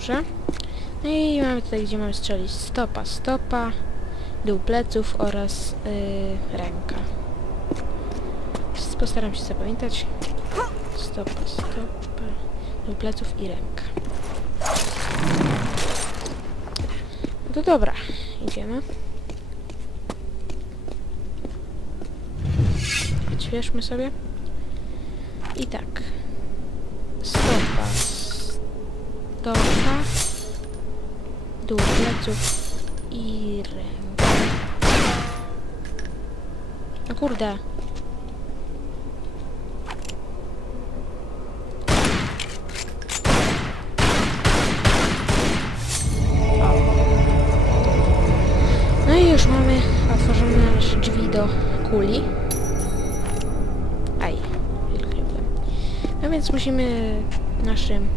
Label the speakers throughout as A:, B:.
A: Dobrze. No i mamy tutaj, gdzie mamy strzelić stopa, stopa, dół pleców oraz yy, ręka. Postaram się zapamiętać. Stopa, stopa, dół pleców i ręka. No to dobra, idziemy. Odświeżmy sobie. I tak. Stopa, stopa, dół pleców i ręka. No kurde. No i już mamy otworzone nasze drzwi do kuli. Aj, wilkliwym. No więc musimy naszym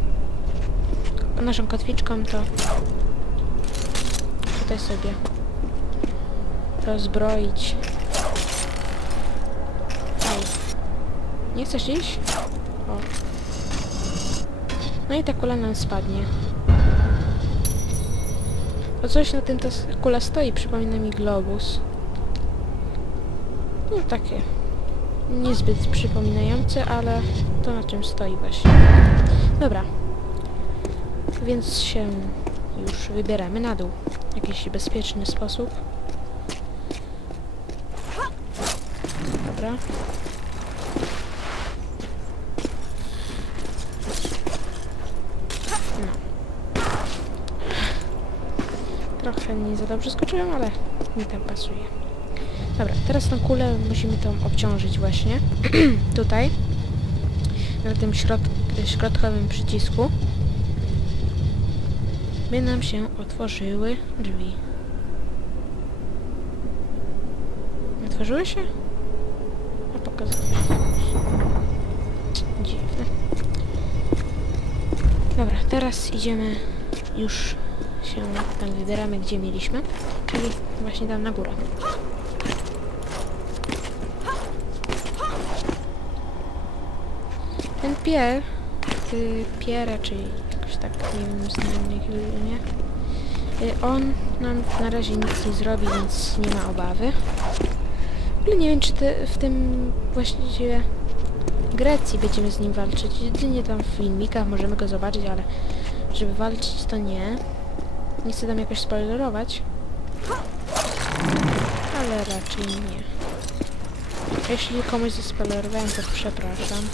A: naszą kotwiczką to tutaj sobie rozbroić. Aj. Nie chcesz iść? O. No i ta kula nam spadnie. O coś na tym ta kula stoi, przypomina mi globus. No takie. Niezbyt przypominające, ale to na czym stoi właśnie. Dobra. Więc się już wybieramy na dół. W jakiś bezpieczny sposób. Dobra. No. Trochę nie za dobrze skoczyłem, ale mi tam pasuje. Dobra, teraz tą kulę musimy tą obciążyć właśnie. Tutaj. Na tym środ środkowym przycisku. By nam się otworzyły drzwi. Otworzyły się? A pokazały. Dziwne. Dobra, teraz idziemy już się tam wybieramy, gdzie mieliśmy. Czyli właśnie tam na górę. Ten pier, y, piera, czyli jakoś tak, nie. Y, on nam na razie nic nie zrobi, więc nie ma obawy. Ogóle nie wiem, czy te, w tym właściwie Grecji będziemy z nim walczyć. Jedynie tam w filmikach możemy go zobaczyć, ale żeby walczyć to nie. Nie chcę tam jakoś spoilerować. Ale raczej nie. Jeśli komuś zaspoilerowałem, to przepraszam.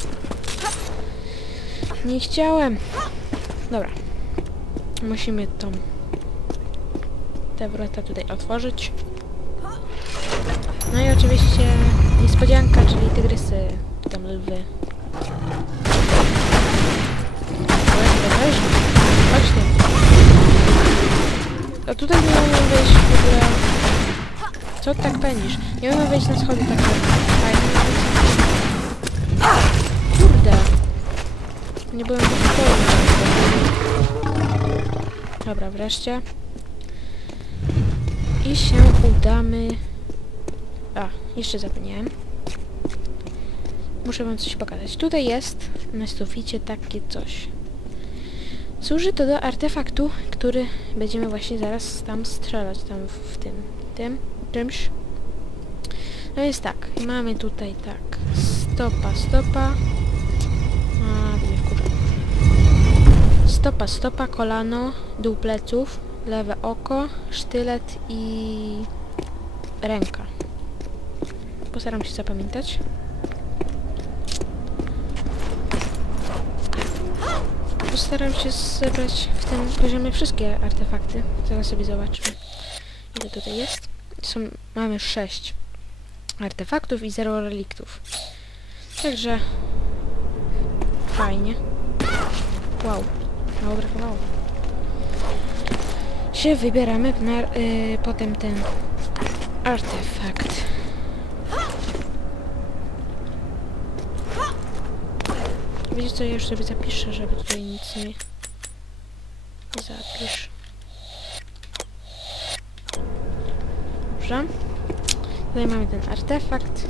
A: Nie chciałem. Dobra. Musimy tą te wrota tutaj otworzyć. No i oczywiście niespodzianka, czyli tygrysy, tam lwy. Tu. A tutaj nie mamy wejść w ogóle... Co tak pędzisz? Nie mamy wejść na schody tak fajnie. Kurde. Nie byłem pewny. Dobra, wreszcie. I się udamy... A, jeszcze zapomniałem. Muszę wam coś pokazać. Tutaj jest na suficie takie coś. Służy to do artefaktu, który będziemy właśnie zaraz tam strzelać, tam w, tym, tym, czymś. No jest tak, mamy tutaj tak, stopa, stopa, Stopa, stopa, kolano, dół pleców, lewe oko, sztylet i ręka. Postaram się zapamiętać. Postaram się zebrać w tym poziomie wszystkie artefakty. Zaraz sobie zobaczmy, ile tutaj jest. Są, mamy 6 artefaktów i 0 reliktów. Także fajnie. Wow, mało brakowało. Się wybieramy na y, potem ten artefakt. Wiecie co, ja już sobie zapiszę, żeby tutaj nic nie... Zapisz. Dobrze. Tutaj mamy ten artefakt.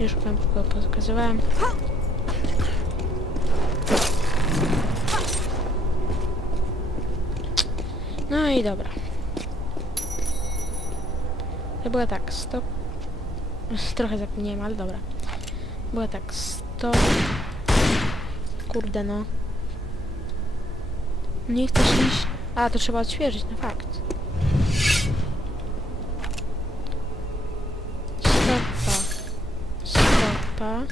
A: Już wam go pokazywałem. No i dobra. To było tak, 100... Trochę zapomniałem, ale dobra. Było tak, 100... Kurde no. Nie chcesz iść? A, to trzeba odświeżyć, no fakt. Stopa. Stopa.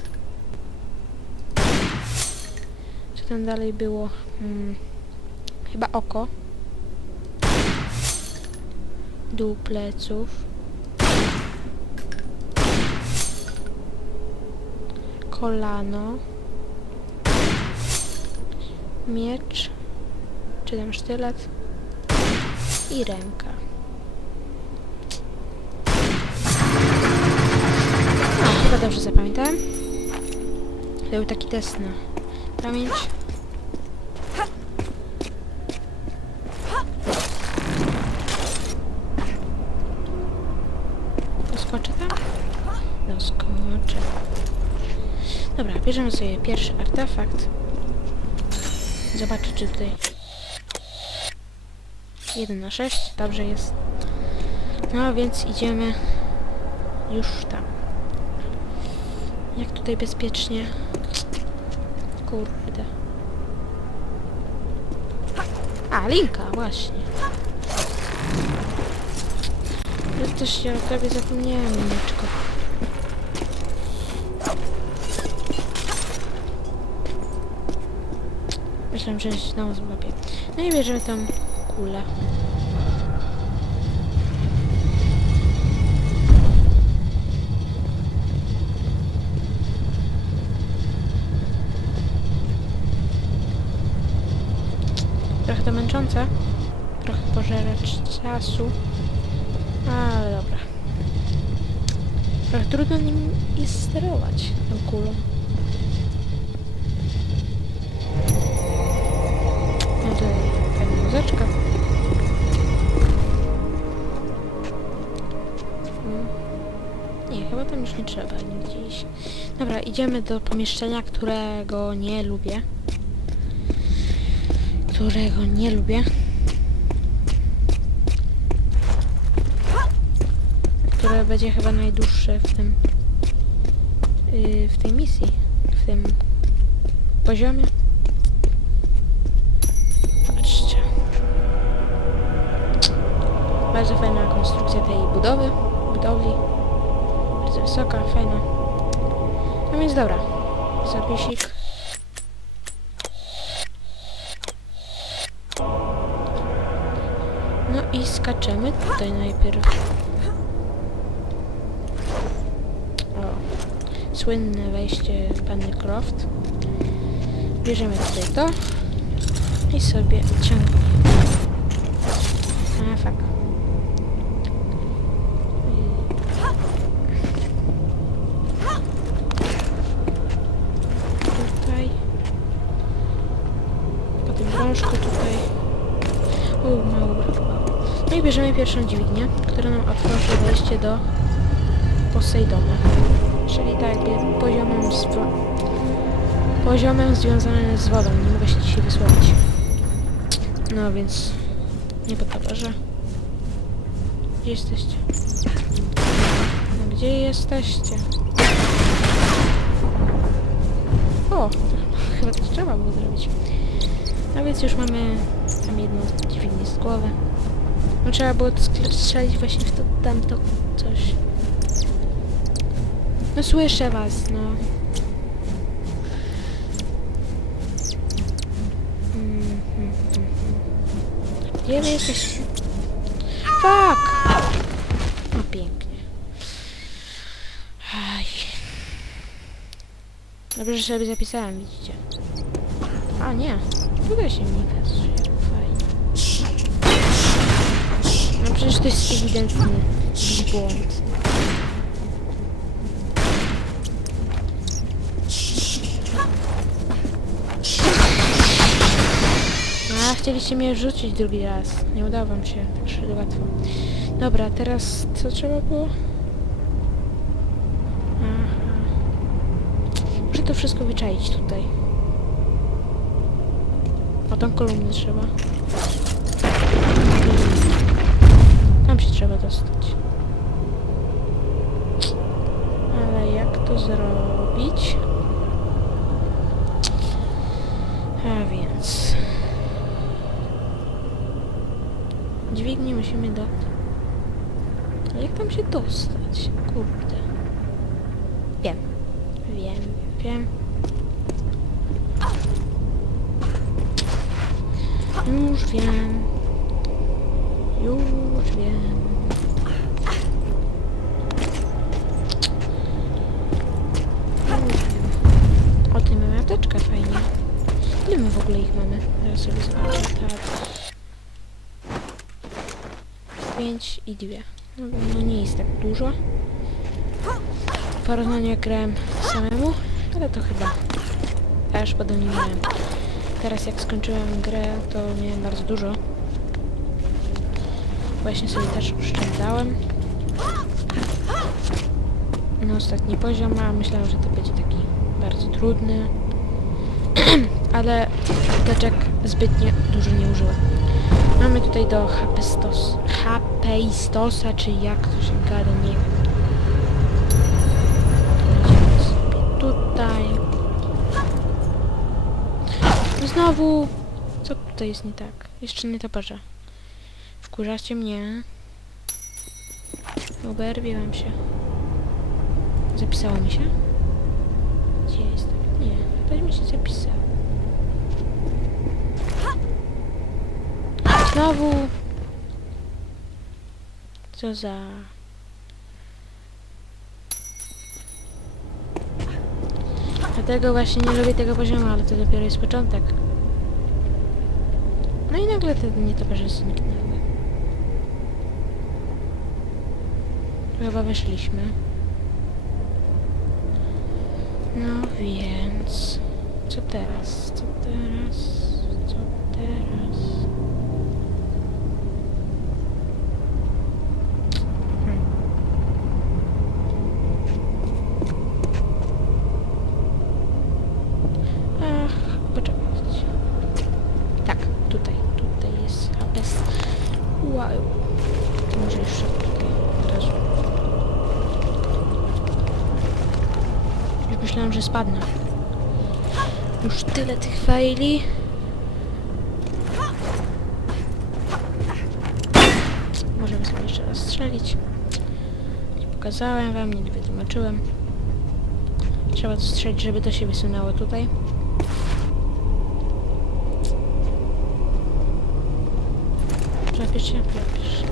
A: Co tam dalej było? Hmm. Chyba oko. Dół pleców. Kolano. Miecz. Czy tam sztylet. I ręka. No, chyba dobrze zapamiętałem. To był taki test na pamięć. Doskoczę tam? Doskoczę. Dobra, bierzemy sobie pierwszy artefakt. Zobaczę, czy tutaj 1 na 6, dobrze jest. No więc idziemy już tam. Jak tutaj bezpiecznie? Kurde. A, linka, właśnie. Ja też się prawie zapomniałem, Miniczko. Myślałem, że znowu złapię. No i bierzemy tam kulę. Trochę to męczące. Trochę pożerać czasu. Ale dobra. Trochę trudno nim jest sterować tą kulą. Muzyczka. Mm. Nie, chyba tam już nie trzeba nigdzie iść. Dobra, idziemy do pomieszczenia, którego nie lubię. Którego nie lubię. Które będzie chyba najdłuższe w tym... Yy, w tej misji. W tym poziomie. Bardzo fajna konstrukcja tej budowy, budowli. Bardzo wysoka, fajna. No więc dobra. Zapisik. No i skaczemy tutaj najpierw. O. Słynne wejście panny Croft. Bierzemy tutaj to. I sobie ciągniemy. A, fuck. Tutaj. Po tym drążku tutaj. O, mało brakowało. No i bierzemy pierwszą dźwignię, która nam otworzy wejście do Posejdona. Czyli tak poziomem z poziomem związanym z wodą. Nie mogę się dzisiaj wysłowić. No więc nie podoba, że... Gdzie jesteście? No, gdzie jesteście? O! Chyba to trzeba było zrobić. No więc już mamy tam jedną dźwignię z głowy. No trzeba było strzelić właśnie w to tamto coś. No słyszę was, no. Gdzie wy jesteście? Fuck! No pięknie. Aj. Dobrze, że sobie zapisałem, widzicie. A nie, tutaj się mi kasuje. Przecież to jest ewidentny błąd. A, chcieliście mnie rzucić drugi raz. Nie udało wam się tak szybko łatwo. Dobra, teraz co trzeba było? Aha. Muszę to wszystko wyczaić tutaj. O tą kolumnę trzeba. Się trzeba dostać. Ale jak to zrobić? A więc... Dźwignię musimy do... Jak tam się dostać? Kurde. Wiem. Wiem, wiem. Już wiem. Już wiem. Już wiem. O, ty mamy apteczkę fajnie. Ile ich mamy? Zaraz sobie zobaczę. Tak. Pięć i dwie. No, no nie jest tak dużo. W porównaniu jak grałem samemu, ale to chyba też podobnie miałem. Teraz jak skończyłem grę, to miałem bardzo dużo. Właśnie sobie też oszczędzałem. Na ostatni poziom, a myślałem, że to będzie taki bardzo trudny. ale apteczek zbytnio dużo nie użyłem. Mamy tutaj do Hapestos, Hapeistosa, czy jak to się gada, nie wiem. Tutaj. Znowu! Co tutaj jest nie tak? Jeszcze nie toparze. Wkurzacie mnie. Oberwiłam się. Zapisało mi się? Gdzie jestem? Nie, mi się zapisało. Znowu! Co za... Dlatego właśnie nie lubię tego poziomu, ale to dopiero jest początek. No i nagle te nietoperze zniknęły. Chyba weszliśmy. No więc... Co teraz? Co teraz? Co teraz? Hmm. Ach, poczekać. Tak, tutaj, tutaj jest Hades. Wow. To może jeszcze tutaj od razu. Już myślałam, że spadnę. Już tyle tych faili. Możemy sobie jeszcze raz strzelić. Nie pokazałem wam, nie wytłumaczyłem. Trzeba to strzelić, żeby to się wysunęło tutaj. Zapisz się? Zapisz.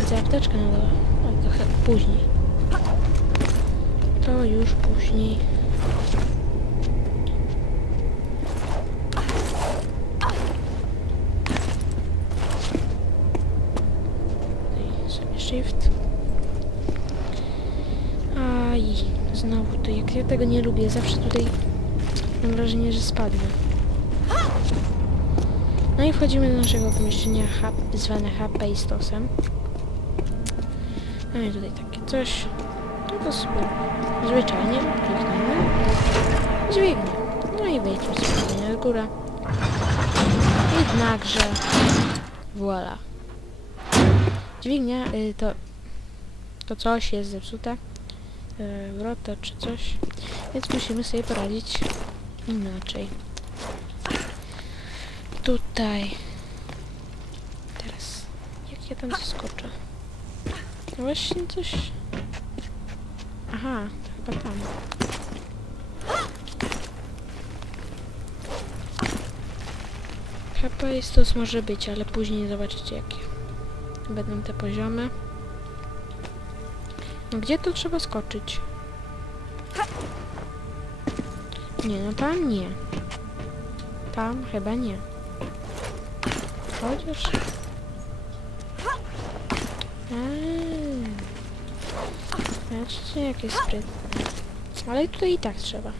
A: Widzę apteczkę na dole. Ale później. To już później. Shift. Aj, znowu to jak ja tego nie lubię, zawsze tutaj mam wrażenie, że spadnę. No i wchodzimy do naszego pomieszczenia hub, zwane Happeistosem. Mamy tutaj takie coś. To sobie zwyczajnie klikniemy. Dźwignię. No i wejdźmy sobie na górę. Jednakże... Voila. Dźwignia y, to... To coś jest zepsute. Y, wrota czy coś. Więc musimy sobie poradzić inaczej. Tutaj. Teraz. Jak ja tam zaskoczę? No właśnie coś... Aha, to chyba tam. Chyba jest to może być, ale później zobaczycie jakie będą te poziomy. No gdzie tu trzeba skoczyć? Nie, no tam nie. Tam chyba nie. Chociaż... Eee. Patrzcie, jakie sprytne. Ale tutaj i tak trzeba.